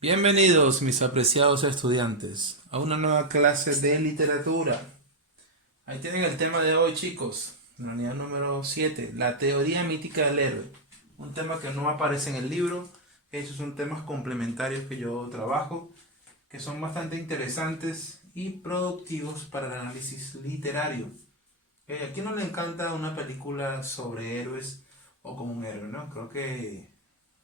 Bienvenidos, mis apreciados estudiantes, a una nueva clase de literatura. Ahí tienen el tema de hoy, chicos, la unidad número 7, la teoría mítica del héroe. Un tema que no aparece en el libro, esos son temas complementarios que yo trabajo, que son bastante interesantes y productivos para el análisis literario. ¿A quién no le encanta una película sobre héroes o como un héroe, no? Creo que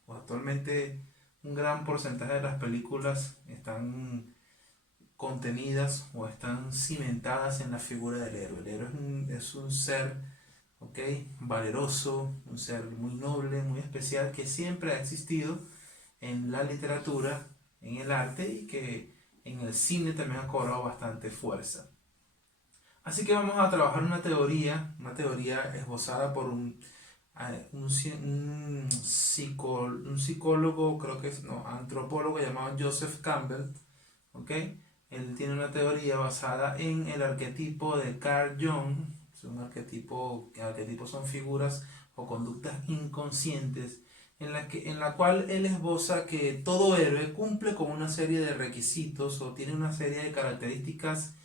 actualmente un gran porcentaje de las películas están contenidas o están cimentadas en la figura del héroe. El héroe es un ser, ¿ok?, valeroso, un ser muy noble, muy especial, que siempre ha existido en la literatura, en el arte, y que en el cine también ha cobrado bastante fuerza. Así que vamos a trabajar una teoría esbozada por un psicólogo, creo que es, no, antropólogo llamado Joseph Campbell, ¿ok? Él tiene una teoría basada en el arquetipo de Carl Jung. Es un arquetipos son figuras o conductas inconscientes en la cual él esboza que todo héroe cumple con una serie de requisitos o tiene una serie de características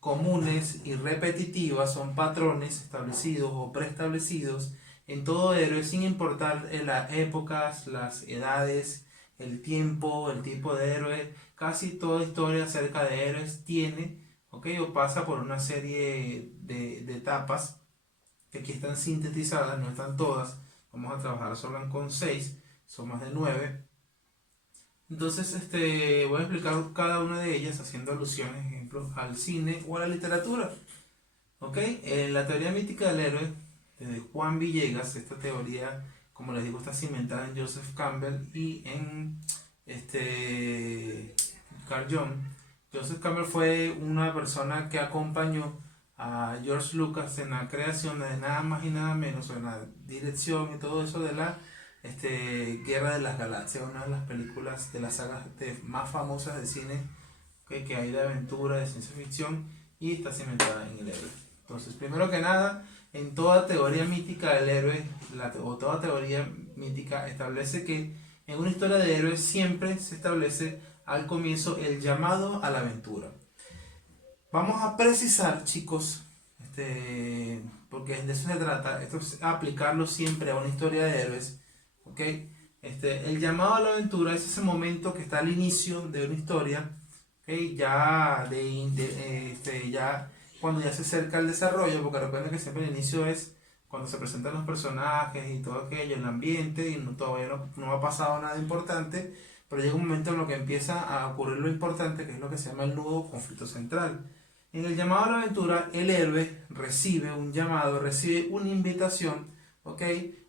comunes y repetitivas, son patrones establecidos o preestablecidos en todo héroe sin importar las épocas, las edades, el tiempo, el tipo de héroe. Casi toda historia acerca de héroes tiene, ¿ok?, o pasa por una serie de etapas que aquí están sintetizadas, no están todas. Vamos a trabajar solo con 6, son más de 9. Entonces, voy a explicar cada una de ellas haciendo alusiones, ejemplos, al cine o a la literatura. ¿Ok? La teoría mítica del héroe, de Juan Villegas. Esta teoría, como les digo, está cimentada en Joseph Campbell y en Carl Jung. Joseph Campbell fue una persona que acompañó a George Lucas en la creación de nada más y nada menos, en la dirección y todo eso de la Guerra de las Galaxias, una de las películas de las sagas más famosas de cine, que hay de aventura, de ciencia ficción, y está cimentada en el héroe. Entonces, primero que nada, en toda teoría mítica del héroe, o toda teoría mítica establece que en una historia de héroes siempre se establece al comienzo el llamado a la aventura. Vamos a precisar, chicos, porque de eso se trata, esto es aplicarlo siempre a una historia de héroes, ¿ok? El llamado a la aventura es ese momento que está al inicio de una historia, ¿ok? Ya cuando ya se acerca el desarrollo, porque recuerden que siempre el inicio es cuando se presentan los personajes y todo aquello, el ambiente, y todavía no ha pasado nada importante, pero llega un momento en lo que empieza a ocurrir lo importante, que es lo que se llama el nudo conflicto central. En el llamado a la aventura, el héroe recibe un llamado, recibe una invitación, ¿ok?,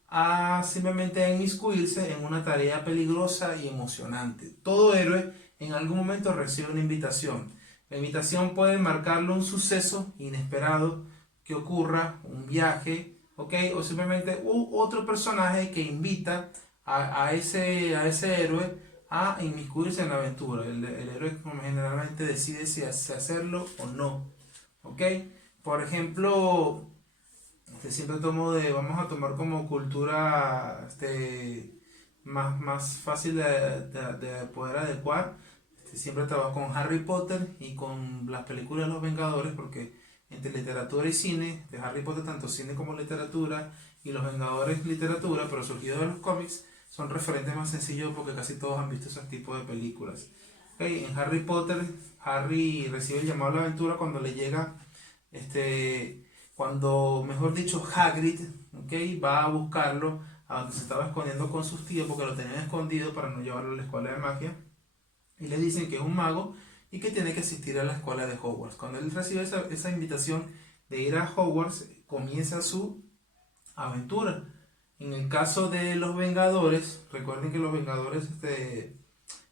a simplemente inmiscuirse en una tarea peligrosa y emocionante. Todo héroe en algún momento recibe una invitación. La invitación puede marcarle un suceso inesperado que ocurra, un viaje, ¿ok?, o simplemente otro personaje que invita a ese héroe a inmiscuirse en la aventura. El héroe generalmente decide si hacerlo o no. ¿Ok? Por ejemplo, siempre vamos a tomar como cultura más fácil de poder adecuar. Siempre trabajo con Harry Potter y con las películas de los Vengadores, porque entre literatura y cine, de Harry Potter tanto cine como literatura, y los Vengadores literatura, pero surgido de los cómics, son referentes más sencillos porque casi todos han visto esos tipos de películas. Okay, en Harry Potter, Harry recibe el llamado a la aventura cuando le llega, cuando, mejor dicho, Hagrid, okay, va a buscarlo a donde se estaba escondiendo con sus tíos porque lo tenían escondido para no llevarlo a la escuela de magia, y le dicen que es un mago y que tiene que asistir a la escuela de Hogwarts. Cuando él recibe esa invitación de ir a Hogwarts, comienza su aventura. En el caso de los Vengadores, recuerden que los Vengadores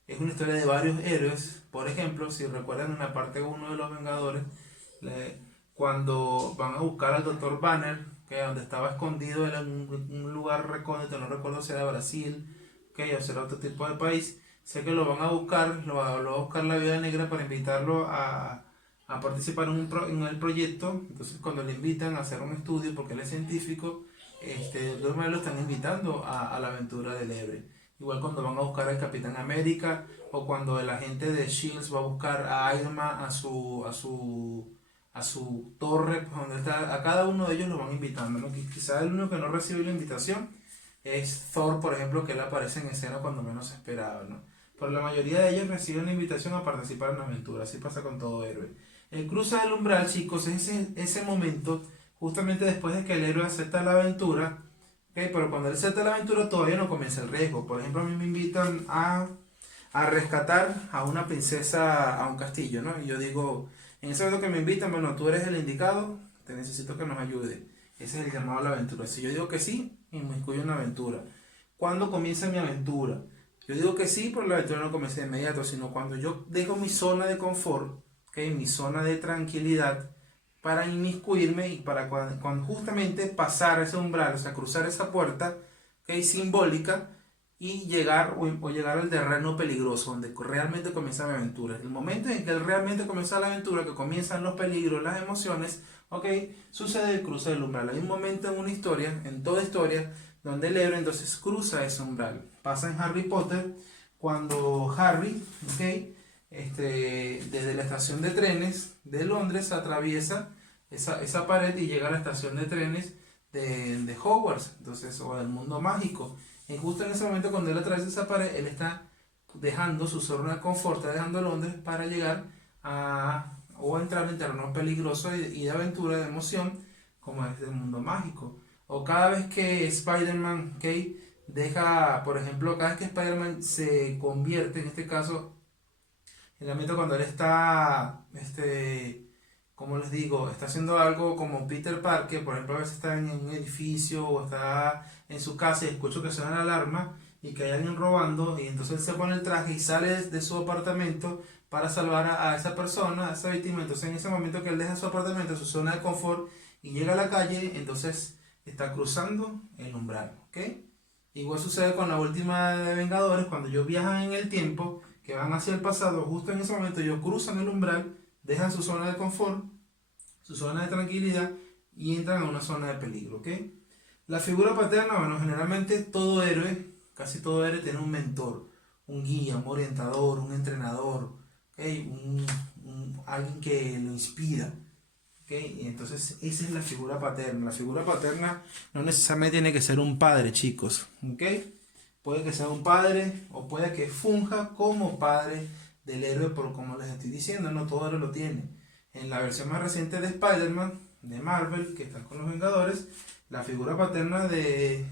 es una historia de varios héroes. Por ejemplo, si recuerdan en la parte 1 de los Vengadores, cuando van a buscar al Doctor Banner, que donde estaba escondido en un lugar recóndito, no recuerdo si era Brasil, o si era otro tipo de país. Sé que lo van a buscar, lo va a buscar la Viuda Negra para invitarlo a participar en el proyecto. Entonces, cuando le invitan a hacer un estudio, porque él es científico, de todas maneras lo están invitando a la aventura del héroe. igual cuando van a buscar al Capitán América, o cuando el agente de Shields va a buscar a Iron Man a su torre, pues, donde está, a cada uno de ellos lo van invitando, ¿no? Quizá el único que no recibe la invitación es Thor, por ejemplo, que él aparece en escena cuando menos se esperaba, ¿no? Pero la mayoría de ellos reciben la invitación a participar en la aventura, así pasa con todo héroe. El cruce del umbral, chicos, es ese momento, justamente después de que el héroe acepta la aventura, ¿ok? Pero cuando él acepta la aventura todavía no comienza el riesgo. Por ejemplo, a mí me invitan a rescatar a una princesa a un castillo, ¿no? Y yo digo, en ese momento que me invitan, bueno, tú eres el indicado, te necesito que nos ayude. Ese es el llamado a la aventura. Si yo digo que sí, inmiscuyo en una aventura. ¿Cuándo comienza mi aventura? Yo digo que sí, pero la aventura no comienza de inmediato, sino cuando yo dejo mi zona de confort, ¿okay? Mi zona de tranquilidad, para inmiscuirme y para cuando justamente pasar ese umbral, o sea, cruzar esa puerta, ¿okay? Simbólica, y llegar o llegar al terreno peligroso, donde realmente comienza mi aventura. El momento en que realmente comienza la aventura, que comienzan los peligros, las emociones, ok, sucede el cruce del umbral. Hay un momento en una historia, en toda historia, donde el héroe entonces cruza ese umbral. Pasa en Harry Potter, cuando Harry, ok, desde la estación de trenes de Londres atraviesa esa pared y llega a la estación de trenes de Hogwarts, entonces, o del mundo mágico. Y justo en ese momento, cuando él atraviesa esa pared, él está dejando su zona de confort, está dejando Londres para llegar o entrar en terreno peligroso y de aventura, de emoción, como es el mundo mágico. O cada vez que Spider-Man, ¿okay? Deja, por ejemplo, cada vez que Spider-Man se convierte, en este caso, en el momento cuando él está, como les digo, está haciendo algo como Peter Parker, por ejemplo, a veces está en un edificio o está en su casa y escucha que suena la alarma y que hay alguien robando, y entonces él se pone el traje y sale de su apartamento para salvar a esa persona, a esa víctima. Entonces en ese momento que él deja su apartamento, su zona de confort, y llega a la calle, entonces está cruzando el umbral, ¿ok? Igual sucede con la última de Vengadores, cuando ellos viajan en el tiempo, que van hacia el pasado, justo en ese momento ellos cruzan el umbral, dejan su zona de confort, su zona de tranquilidad, y entran a una zona de peligro, ¿ok? La figura paterna, bueno, generalmente todo héroe, casi todo héroe tiene un mentor, un guía, un orientador, un entrenador, ¿ok? Alguien que lo inspira, ¿ok? Y entonces esa es la figura paterna. La figura paterna no necesariamente tiene que ser un padre, chicos, ¿ok? Puede que sea un padre o puede que funja como padre del héroe, por como les estoy diciendo, no todo héroe lo tiene. En la versión más reciente de Spider-Man, de Marvel, que está con los Vengadores, la figura paterna de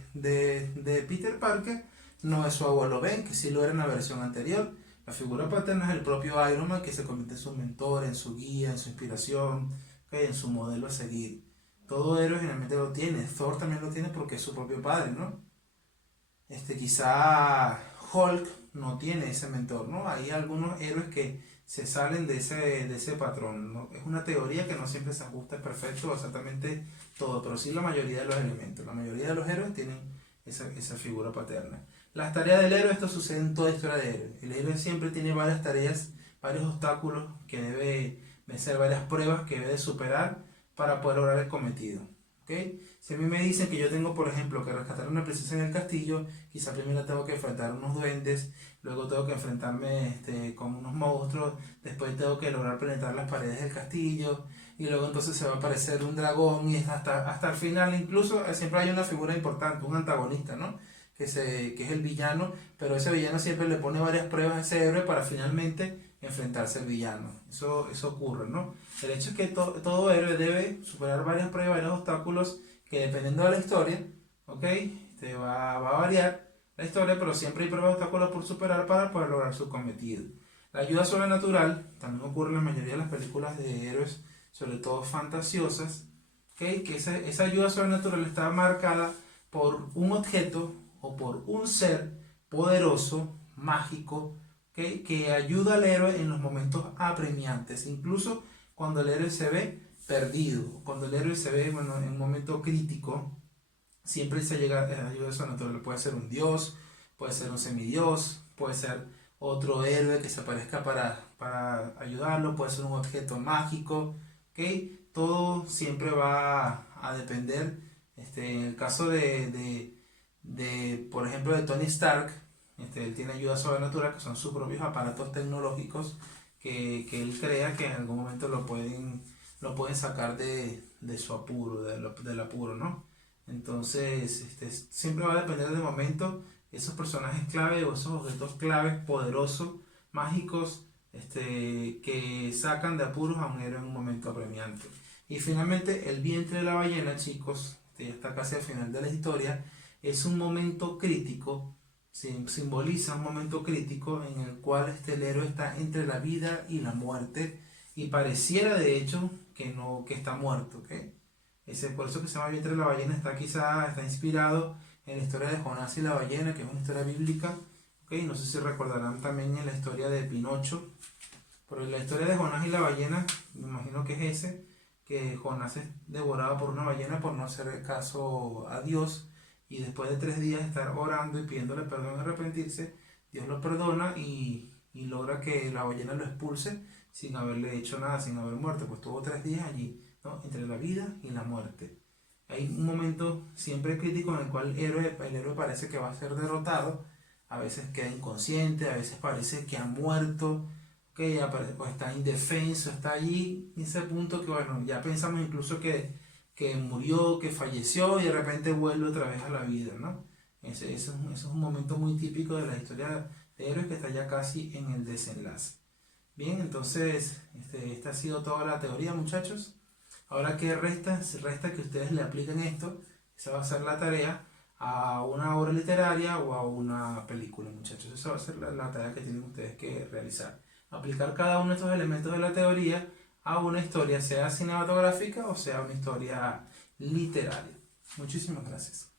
Peter Parker no es su abuelo Ben, que sí lo era en la versión anterior. La figura paterna es el propio Iron Man, que se convierte en su mentor, en su guía, en su inspiración, ¿okay? En su modelo a seguir. Todo héroe generalmente lo tiene. Thor también lo tiene porque es su propio padre, ¿no? Quizá Hulk no tiene ese mentor, ¿no? Hay algunos héroes que se salen de ese patrón, ¿no? Es una teoría que no siempre se ajusta perfecto a exactamente todo, pero sí la mayoría de los elementos. La mayoría de los héroes tienen esa figura paterna. Las tareas del héroe, esto sucede en toda historia de héroe. El héroe siempre tiene varias tareas, varios obstáculos que debe vencer, varias pruebas que debe superar para poder lograr el cometido. ¿Ok? Si a mí me dicen que yo tengo, por ejemplo, que rescatar a una princesa en el castillo, quizá primero tengo que enfrentar unos duendes, luego tengo que enfrentarme con unos monstruos, después tengo que lograr penetrar las paredes del castillo, y luego entonces se va a aparecer un dragón, y hasta el final, incluso siempre hay una figura importante, un antagonista, ¿no? Que es el villano, pero ese villano siempre le pone varias pruebas a ese héroe para finalmente enfrentarse al villano. Eso ocurre, ¿no? El hecho es que todo héroe debe superar varias pruebas, varios obstáculos, que dependiendo de la historia, ¿ok? Va a variar la historia, pero siempre hay pruebas, obstáculos por superar para poder lograr su cometido. La ayuda sobrenatural también ocurre en la mayoría de las películas de héroes, sobre todo fantasiosas, ¿ok? Que esa ayuda sobrenatural está marcada por un objeto o por un ser poderoso, mágico, ¿ok? Que ayuda al héroe en los momentos apremiantes, incluso cuando el héroe se ve perdido, cuando el héroe se ve, bueno, en un momento crítico. Siempre se llega a ayuda sobrenatural. Puede ser un dios, puede ser un semidios, puede ser otro héroe que se aparezca para ayudarlo, puede ser un objeto mágico, ¿ok? Todo siempre va a depender. En el caso por ejemplo, de Tony Stark, Él tiene ayuda sobrenatural, que son sus propios aparatos tecnológicos que él crea que en algún momento lo pueden sacar de su apuro, del apuro, ¿no? Entonces, siempre va a depender del momento, esos personajes clave o esos objetos claves poderosos, mágicos, que sacan de apuros a un héroe en un momento apremiante. Y finalmente, el vientre de la ballena, chicos, ya está casi al final de la historia, es un momento crítico, simboliza un momento crítico en el cual el héroe está entre la vida y la muerte y pareciera de hecho que está muerto, ¿ok? Por eso que se llama vientre de la ballena, está inspirado en la historia de Jonás y la ballena, que es una historia bíblica, ¿ok? No sé si recordarán también en la historia de Pinocho, pero en la historia de Jonás y la ballena, me imagino que es que Jonás es devorado por una ballena por no hacer caso a Dios, y después de 3 días estar orando y pidiéndole perdón y arrepentirse, Dios lo perdona y logra que la ballena lo expulse sin haberle hecho nada, sin haber muerto, pues tuvo 3 días allí, ¿no? Entre la vida y la muerte. Hay un momento siempre crítico en el cual el héroe parece que va a ser derrotado, a veces queda inconsciente, a veces parece que ha muerto, que ya o está indefenso, está allí en ese punto que bueno, ya pensamos incluso que murió, que falleció y de repente vuelve otra vez a la vida, ¿no? Ese es un momento muy típico de la historia de héroes que está ya casi en el desenlace. Bien, entonces esta ha sido toda la teoría, muchachos. Ahora, ¿qué resta? Resta que ustedes le apliquen esto, esa va a ser la tarea, a una obra literaria o a una película, muchachos. Esa va a ser la tarea que tienen ustedes que realizar. Aplicar cada uno de estos elementos de la teoría a una historia, sea cinematográfica o sea una historia literaria. Muchísimas gracias.